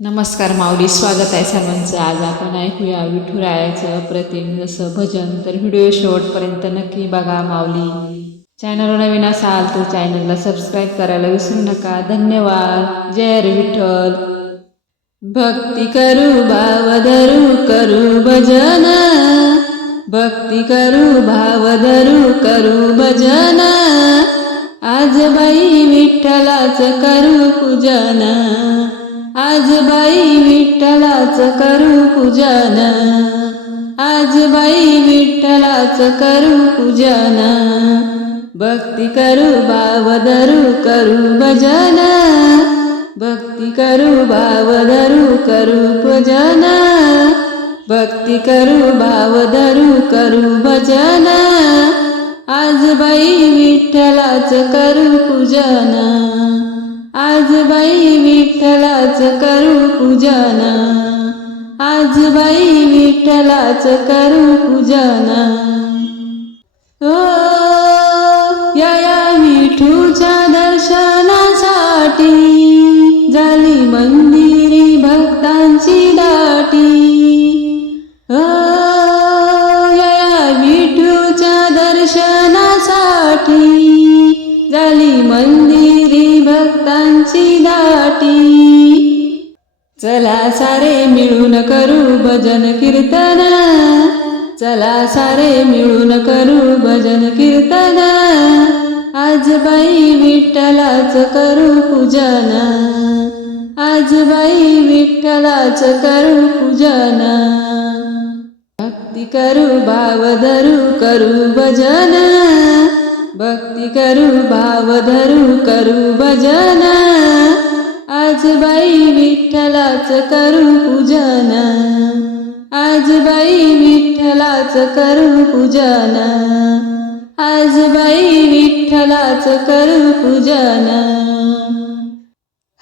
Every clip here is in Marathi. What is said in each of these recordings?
नमस्कार माऊली स्वागत आहे सर्वांचं. आज आपण ऐकूया विठुरायाचं प्रतिम जसं भजन. तर व्हिडिओ शेवटपर्यंत नक्की बघा माऊली. चॅनलवर नवीन असाल तर चॅनलला सबस्क्राईब करायला विसरू नका. धन्यवाद. जय विठ्ठल. भक्ती करू भाव धरू करू भजन. भक्ती करू भाव धरू करू भजन. आज बाई विठ्ठलाच करू पूजन. आज बाई विठ्ठलाच करू पूजन. आज बाई विठ्ठलाच करू पूजन. भक्ती करू बावधरू करू भजन. भक्ती करू भाव धरू करू पूजन भक्ती करू बावधरू करू भजन. आज बाई विठ्ठलाच करू पूजन. आज बाई विठ्ठलाच करू पूजन. आज बाई विठ्ठलाच करू पूजन. करू भजन कीर्तन. चला सारे मिळून करू भजन कीर्तन. आज बाई विठ्ठलाच करू पूजन. आज बाई विठ्ठलाच करू पूजन. भक्ती करू भाव धरू करू भजन. भक्ती करू भाव धरू करू भजन. आज बाई विठ्ठलाच करू पूजन. आज बाई विठ्ठलाच करू पूजन. आज बाई विठ्ठलाच करू पूजन.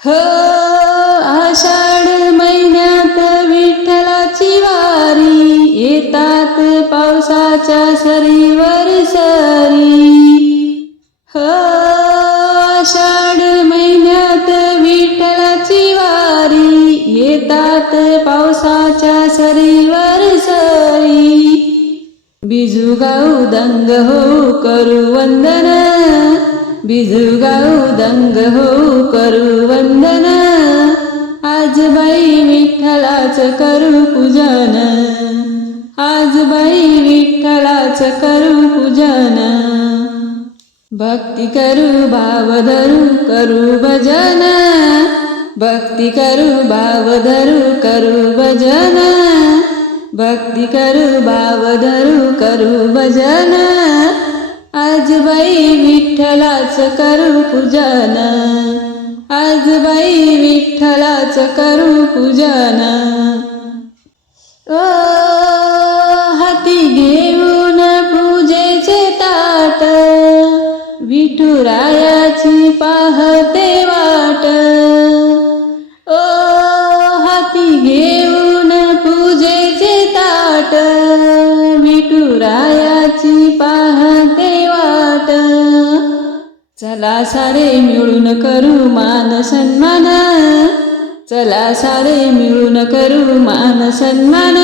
हो बिजू गाऊ दंग हो करू वंदना. बिजू गाऊ दंग हो करू वंदना. आज बाई विठ्ठलाच करू पूजन. आज बाई विठ्ठलाच करू पूजन. भक्ती करू भाव धरू करू भजन. भक्ती करू भाव धरू करू भजन. भक्ती करू भाव धरू करू भजन। आज बाई विठ्ठलाच करू पूजन। आज बाई विठ्ठलाच करू पूजन। ओ हाती घेऊन पूजेचे ताट। विठुराय चला सारे मिळून करू मान सन्मान. चला सारे मिळून करू मान सन्मान.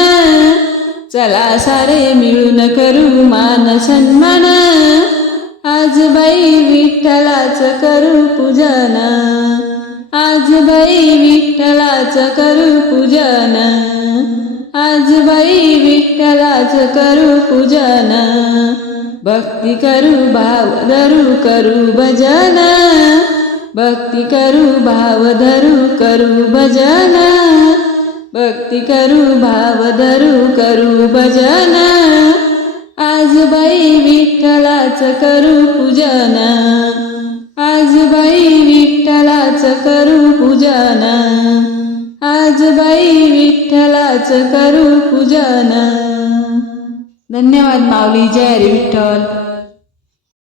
चला सारे मिळून करू मान सन्मान. आज बाई विठ्ठलाच करू पूजन. आज बाई विठ्ठलाच करू पूजन. आज बाई विठ्ठलाच करू पूजन. भक्ती करू भाव धरू करू भजन। भक्ती करू भाव धरू करू भजन। भक्ती करू भाव धरू करू भजन। आज बाई विठ्ठलाच करू पूजन। आज बाई विठ्ठलाच करू पूजन। आज बाई विठ्ठलाच करू पूजन। धन्यवाद माऊली. जय हरी विठ्ठल.